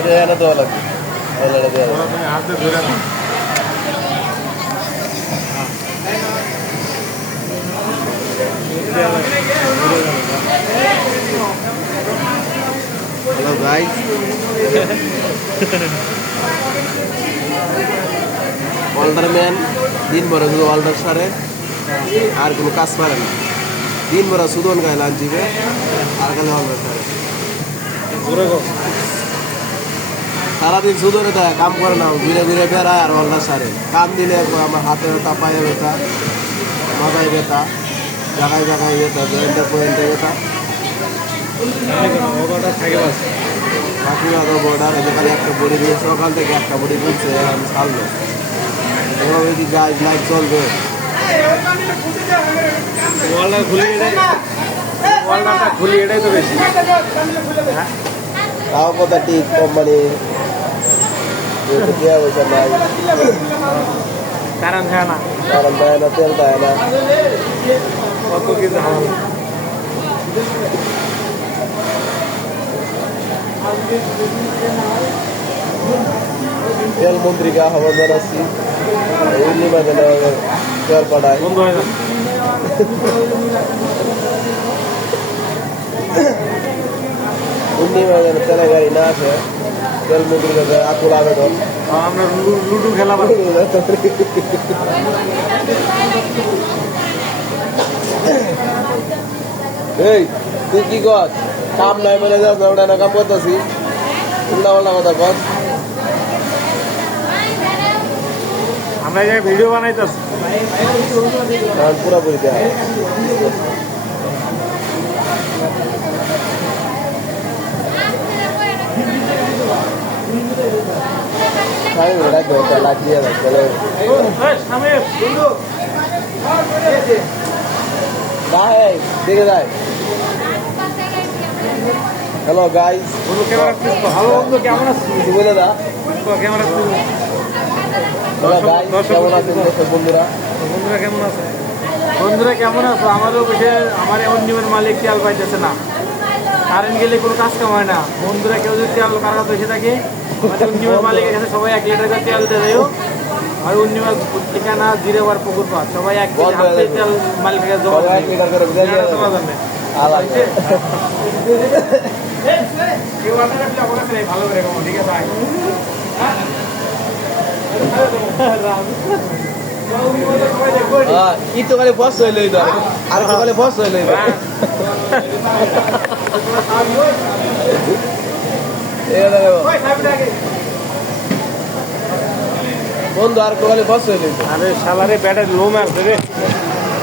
এখানে দেওয়া লাগবে হাতে ধরে না হ্যালো গাইস ওয়াল্ডারম্যান দিন ভরে শুধু ওয়াল্ডার সারে আর কোনো কাজ পারে না দিন ভরে সুদন গায়ে লাঞ্চ দিবে আর খালি ওয়াল্ডার সারে সারাদিন সুদনে দেয় কাম করে না ঘুরে ঘুরে বেড়ায় আর ওয়াল্ডার সারে কাম দিলে আমার হাতে ব্যথা পায়ে ব্যথা মাথায় ব্যথা জায়গায় জায়গায় ব্যথা জয়েন্টে পয়েন্টে ব্যথা বাকিরা তো বর্ডার যেখানে একটা বডি দিয়ে সকাল থেকে একটা বডি বুঝছে আমি ছাড়লো এভাবে কি গাছ লাইট চলবে ওয়ালটা খুলি এটাই তো বেশি তাও কথা ঠিক কোম্পানি দেওয়া পয়সা নাই কারণ দেয় না কারণ দেয় না তেল দেয় না কত কিছু হারালো তেল মন্ত্রীকে আহ্বান জানাচ্ছি তেল পাঠায় বন্ধ হয়ে যাবে তেলে গাড়ি না আসে তেল মন্ত্রীকে আকুল আবেদন আমরা লুডু খেলা এই তুই কি কর কাম নাই বলে যাস ওটা না কাম করতেছি উল্টা পাল্টা কথা কর আমরা এই ভিডিও বানাইতেছি পুরাপুরি দেয় লাগিয়ে দেখে যায় হ্যালো গাইস ভালো বন্ধু কেমন আছিস বলে দা ক্যামেরা কেমন আছেন বন্ধুরা বন্ধুরা কেমন আছে বন্ধুরা কেমন আছো আমারও বসে আমার এমন নিয়মের মালিক তেল পাইতেছে না কারেন্ট গেলে কোনো কাজ কাম হয় না বন্ধুরা কেউ যদি তেল কারো বসে থাকে নিয়মের মালিকের কাছে সবাই 1 লিটার করে তেল দিয়ে দেয় আর উন্নিমার ঠিকানা জিরেবার পুকুর পাড় সবাই 1 লিটার তেল মালিকের কাছে জমা দেয় 1 লিটার করে জমা দেন কেউ আপনারা ভালো করে ঠিক আছে itu kali bos lo itu ada kali bos lo itu বন্ধু আর কলে বস হইল আরে শালারে ব্যাটারি লো মারছে রে